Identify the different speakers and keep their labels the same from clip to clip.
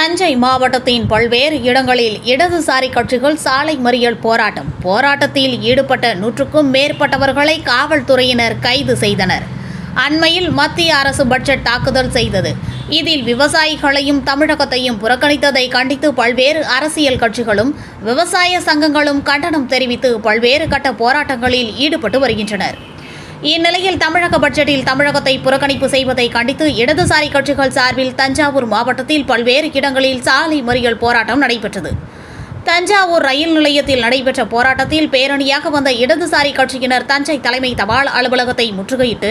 Speaker 1: தஞ்சை மாவட்டத்தின் பல்வேறு இடங்களில் இடதுசாரி கட்சிகள் சாலை மறியல் போராட்டம். போராட்டத்தில் ஈடுபட்ட நூற்றுக்கும் மேற்பட்டவர்களை காவல்துறையினர் கைது செய்தனர். அண்மையில் மத்திய அரசு பட்ஜெட் தாக்குதல் செய்தது. இதில் விவசாயிகளையும் தமிழகத்தையும் புறக்கணித்ததை கண்டித்து பல்வேறு அரசியல் கட்சிகளும் விவசாய சங்கங்களும் கண்டனம் தெரிவித்து பல்வேறு கட்ட போராட்டங்களில் ஈடுபட்டு வருகின்றனர். இந்நிலையில் தமிழக பட்ஜெட்டில் தமிழகத்தை புறக்கணிப்பு செய்வதை கண்டித்து இடதுசாரி கட்சிகள் சார்பில் தஞ்சாவூர் மாவட்டத்தில் பல்வேறு இடங்களில் சாலை மறியல் போராட்டம் நடைபெற்றது. தஞ்சாவூர் ரயில் நிலையத்தில் நடைபெற்ற போராட்டத்தில் பேரணியாக வந்த இடதுசாரி கட்சியினர் தஞ்சை தலைமை தபால் அலுவலகத்தை முற்றுகையிட்டு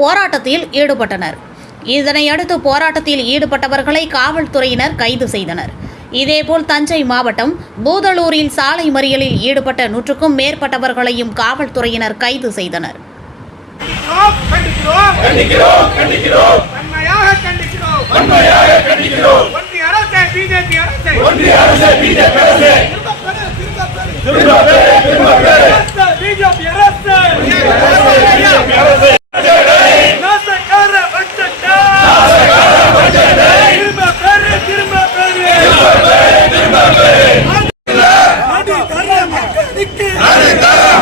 Speaker 1: போராட்டத்தில் ஈடுபட்டனர். இதனையடுத்து போராட்டத்தில் ஈடுபட்டவர்களை காவல்துறையினர் கைது செய்தனர். இதேபோல் தஞ்சை மாவட்டம் பூதலூரில் சாலை மறியலில் ஈடுபட்ட நூற்றுக்கும் மேற்பட்டவர்களையும் காவல்துறையினர் கைது செய்தனர்.
Speaker 2: கண்டிக்கிறோம் கண்டிக்கிறோம். வன்மையாக கண்டிக்கிறோம்.
Speaker 3: வன்மையாக கண்டிக்கிறோம்.
Speaker 2: ஒன்றிய அரசை பிஜேபி அரசை.
Speaker 3: ஒன்றிய அரசு பிஜேபி அரசு.
Speaker 2: திரும்ப திரும்ப பிஜேபி அரசு.
Speaker 3: அரசு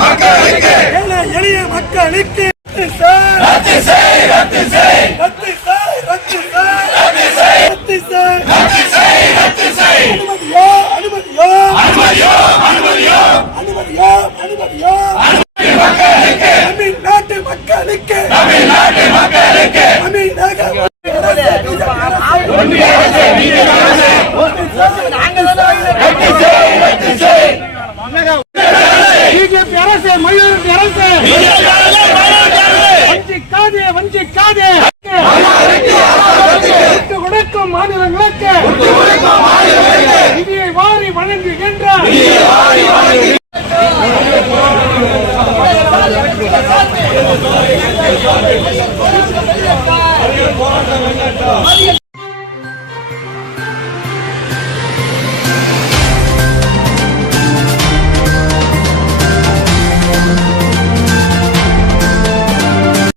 Speaker 2: மக்களுக்கு, எளிய மக்களுக்கு. தமிழ்நாட்டு மக்களுக்கு
Speaker 3: பிஜேபி அரசு ரத்து
Speaker 2: அரசு வஞ்சிக்காதே வஞ்சிக்காதே கொடுக்கும் மாநிலங்களுக்கு நிதியை வாரி Amém.